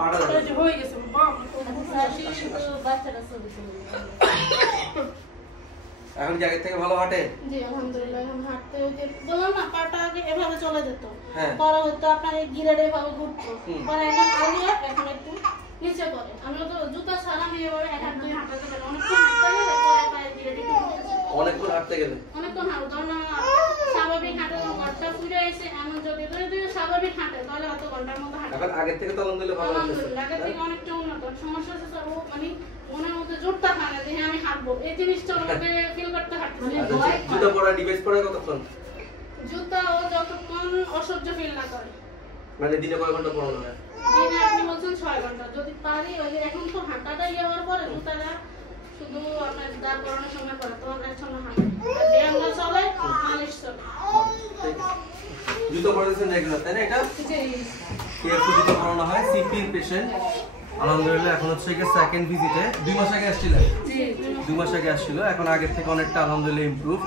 পাটা হয়ে গেছে বাম বাচ্চাটা ছবি এখন কি আগের থেকে ভালো হাঁটে? জি আলহামদুলিল্লাহ এখন হাঁটতে হইতে বললাম না পাটা আগে এভাবে চলে যেত হ্যাঁ পরে হয়তো আপনার এই গিরারে এভাবে ঘুরতো পরে এখন আলিয়া এখন একটু নিচে করে আমি তো জুতা ছাড়া আমি এভাবে এক হাত দুই হাঁটাতে পারি অনেকক্ষণ হাঁটতে গেলে পরে পায়ের গিরারে অনেকক্ষণ হাঁটতে গেলে অনেকক্ষণ হাঁটতো না স্বাভাবিক হাঁটে ঘরটা ফুলে এসে এমন যদি তুই স্বাভাবিক হাঁটে তাহলে হয়তো ঘন্টার মতো হাঁটে এখন আগের থেকে তো আলহামদুলিল্লাহ ভালো হচ্ছে আলহামদুলিল্লাহ আগের থেকে অনেকটা উন্নত সমস্যা হচ্ছে স্যার ও মানে মনের মধ্যে জোরটা খায় না যে হ্যাঁ আমি হাঁটবো এই জিনিসটা ওর মধ্যে ফিল করতে হাঁটতেছে জুতা পরা ডিভাইস পরে কতক্ষণ? জুতা ও যতক্ষণ অসহ্য ফিল না করে মানে দিনে কয় ঘন্টা পরানো হয়? দিনে আপনি বলছেন 6 ঘন্টা যদি পারি ওই এখন তো হাঁটাটাই যাওয়ার পরে জুতাটা শুধু আপনার দাঁড় করানোর সময় পরে তো অনেক সময় হাঁটে ব্যায়ামটা চলে মালিশ চলে জুতা পরেছেন রেগুলার তাই না? এটা কেএফসি জুতা পরানো হয় সিপির পেশেন্ট আলহামদুলিল্লাহ এখন হচ্ছে কি সেকেন্ড ভিজিটে 2 মাস আগে আসছিলেন? জি 2 মাস আগে আসছিল এখন আগের থেকে অনেকটা আলহামদুলিল্লাহ ইমপ্রুভ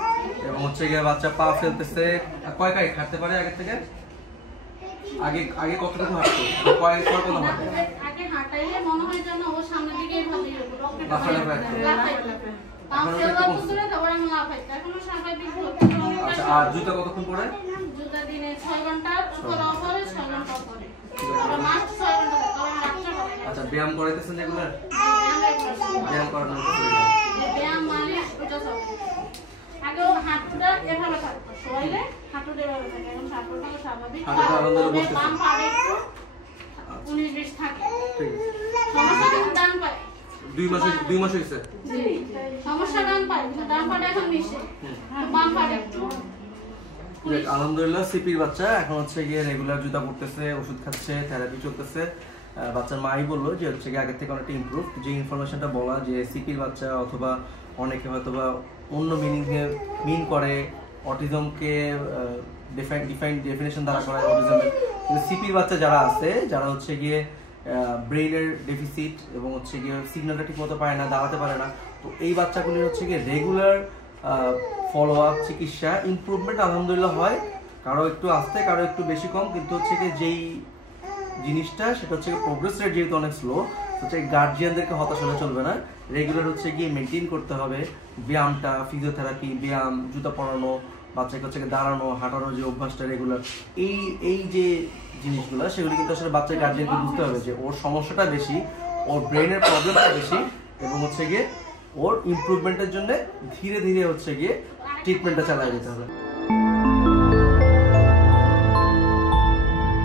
এবং হচ্ছে কি বাচ্চা পা ফেলতেছে কয় কাই হাঁটতে পারে আগের থেকে? আগে কতটুকু হাঁটতো? কয় কত না হাঁটে? আগে হাঁটাইলে মনে হয় যেন ও সামনের দিকে এইভাবে আচ্ছা আর জুতা কতক্ষণ পরে? জুতা দিনে 6 ঘন্টা পরে 6 ঘন্টা পরে মাস্ট 6 ঘন্টা আচ্ছা ব্যায়াম করাইতেছেন রেগুলার? ব্যায়াম করানো ব্যায়াম মানে ওটা সব আগে ও হাঁটুটা এভাবে থাকতো শোয়াইলে হাঁটুটা এভাবে থাকে এখন হাঁটুটা স্বাভাবিক বাম পায়ে একটু 19-20 থাকে ঠিক আছে সমস্যা কিন্তু ডান পায়ে 2 মাস হইছে জি সমস্যা ডান পায়ে কিন্তু ডান পায়ে এখন মিশে বাম পায়ে একটু আলহামদুলিল্লাহ সিপির বাচ্চা এখন হচ্ছে গিয়ে রেগুলার জুতা পরতেছে ওষুধ খাচ্ছে থেরাপি চলতেছে বাচ্চার মাই বললো যে হচ্ছে গিয়ে আগের থেকে অনেকটা ইমপ্রুভ যে ইনফরমেশনটা বলা যে সিপির বাচ্চা অথবা অনেকে হয়তো বা অন্য মিন করে অটিজমকে ডেফিনেশন দ্বারা করা অটিজমের কিন্তু সিপির বাচ্চা যারা আছে যারা হচ্ছে গিয়ে ব্রেইনের ডেফিসিট এবং হচ্ছে গিয়ে সিগন্যালটা ঠিক মতো পায় না দাঁড়াতে পারে না তো এই বাচ্চাগুলি হচ্ছে গিয়ে রেগুলার ফলো আপ চিকিৎসা ইমপ্রুভমেন্ট আলহামদুলিল্লাহ হয় কারো একটু আস্তে কারো একটু বেশি কম কিন্তু হচ্ছে গিয়ে যেই জিনিসটা সেটা হচ্ছে প্রোগ্রেস রেট যেহেতু অনেক স্লো হচ্ছে গার্জিয়ানদেরকে হতাশ হলে চলবে না রেগুলার হচ্ছে গিয়ে মেনটেন করতে হবে ব্যায়ামটা ফিজিওথেরাপি ব্যায়াম জুতা পরানো বাচ্চাকে হচ্ছে দাঁড়ানো হাঁটানোর যে অভ্যাসটা রেগুলার এই যে জিনিসগুলো সেগুলি কিন্তু আসলে বাচ্চার গার্জিয়ানকে বুঝতে হবে যে ওর সমস্যাটা বেশি ওর ব্রেনের প্রবলেমটা বেশি এবং হচ্ছে গিয়ে ওর ইমপ্রুভমেন্টের জন্য ধীরে ধীরে হচ্ছে গিয়ে ট্রিটমেন্টটা চালিয়ে যেতে হবে